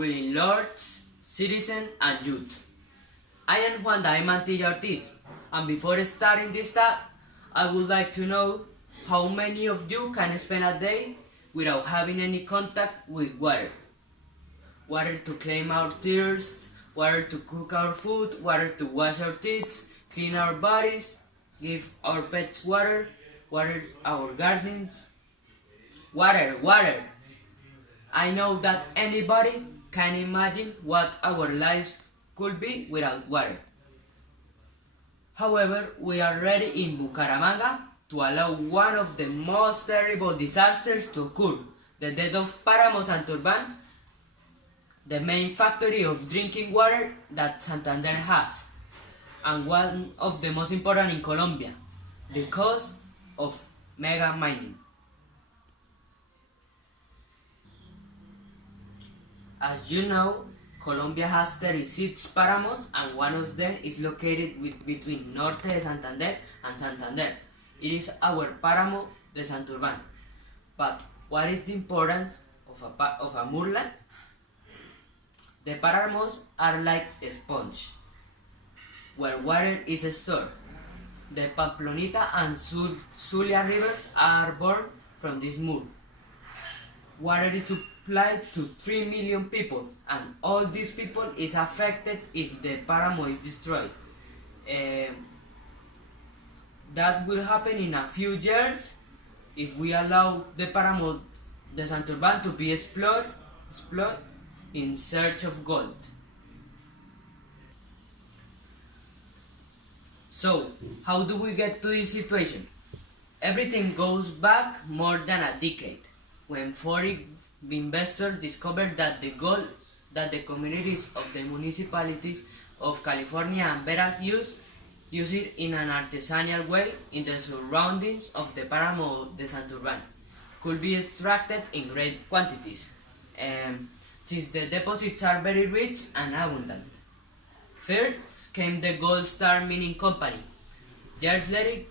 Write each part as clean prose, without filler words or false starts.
ruling lords, citizens, and youth. I am Juan Daimantilla Ortiz, and before starting this talk, I would like to know how many of you can spend a day without having any contact with water. Water to claim our thirst, water to cook our food, water to wash our teeth, clean our bodies, give our pets water, water our gardens. Water. I know that anybody can imagine what our lives could be without water. However, we are ready in Bucaramanga to allow one of the most terrible disasters to occur, the death of Páramo Santurban, the main factory of drinking water that Santander has, and one of the most important in Colombia, because of mega mining. As you know, Colombia has 36 páramos, and one of them is located between Norte de Santander and Santander. It is our páramo de Santurban. But what is the importance of a moorland? The páramos are like a sponge, where water is stored. The Pamplonita and Zulia rivers are born from this moor. Water is supplied to 3 million people, and all these people is affected if the páramo is destroyed. That will happen in a few years if we allow the páramo de Santurban to be explored in search of gold. So, how do we get to this situation? Everything goes back more than a decade, when foreign investors discovered that the gold that the communities of the municipalities of California and Veras use it in an artisanal way in the surroundings of the páramo de Santurban could be extracted in great quantities, since the deposits are very rich and abundant. First came the Gold Star Mining Company. Years later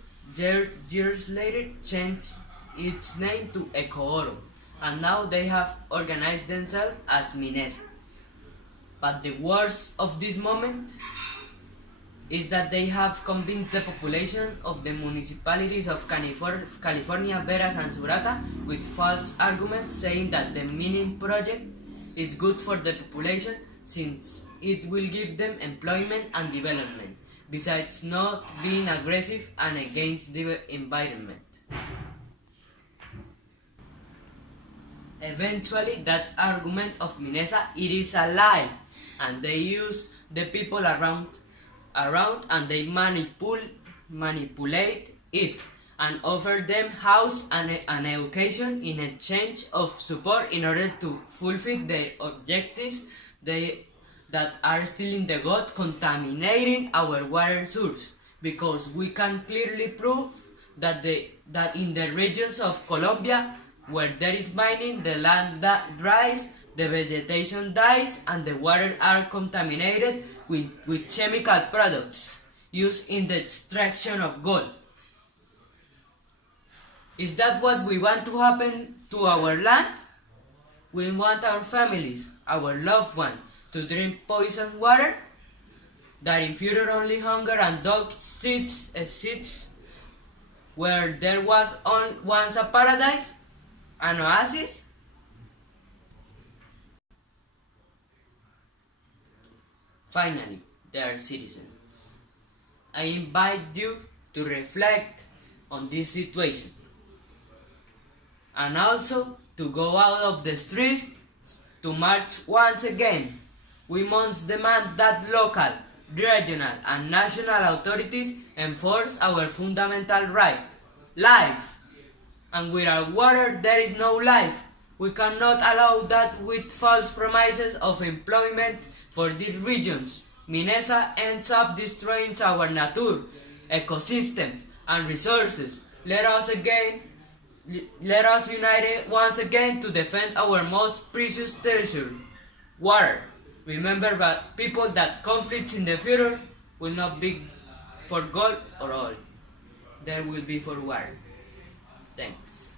changed its name to Ecooro, and now they have organized themselves as Minesa. But the worst of this moment is that they have convinced the population of the municipalities of California, Veras, and Surata with false arguments, saying that the mining project is good for the population since it will give them employment and development, besides not being aggressive and against the environment. Eventually, that argument of Minesa, it is a lie, and they use the people around and they manipulate it and offer them house and education in exchange of support in order to fulfill their objectives that are still in the God, contaminating our water source, because we can clearly prove that in the regions of Colombia where there is mining, the land that dries, the vegetation dies, and the water are contaminated with chemical products used in the extraction of gold. Is that what we want to happen to our land? We want our families, our loved ones, to drink poisoned water? That in future only hunger and dog exists where there was once a paradise? An oasis? Finally, dear citizens, I invite you to reflect on this situation, and also to go out of the streets to march once again. We must demand that local, regional, and national authorities enforce our fundamental right, life. And without water there is no life. We cannot allow that with false promises of employment for these regions. Minesa ends up destroying our nature, ecosystem, and resources. Let us unite once again to defend our most precious treasure, water. Remember that people that conflicts in the future will not be for gold or oil. There will be for water. Thanks.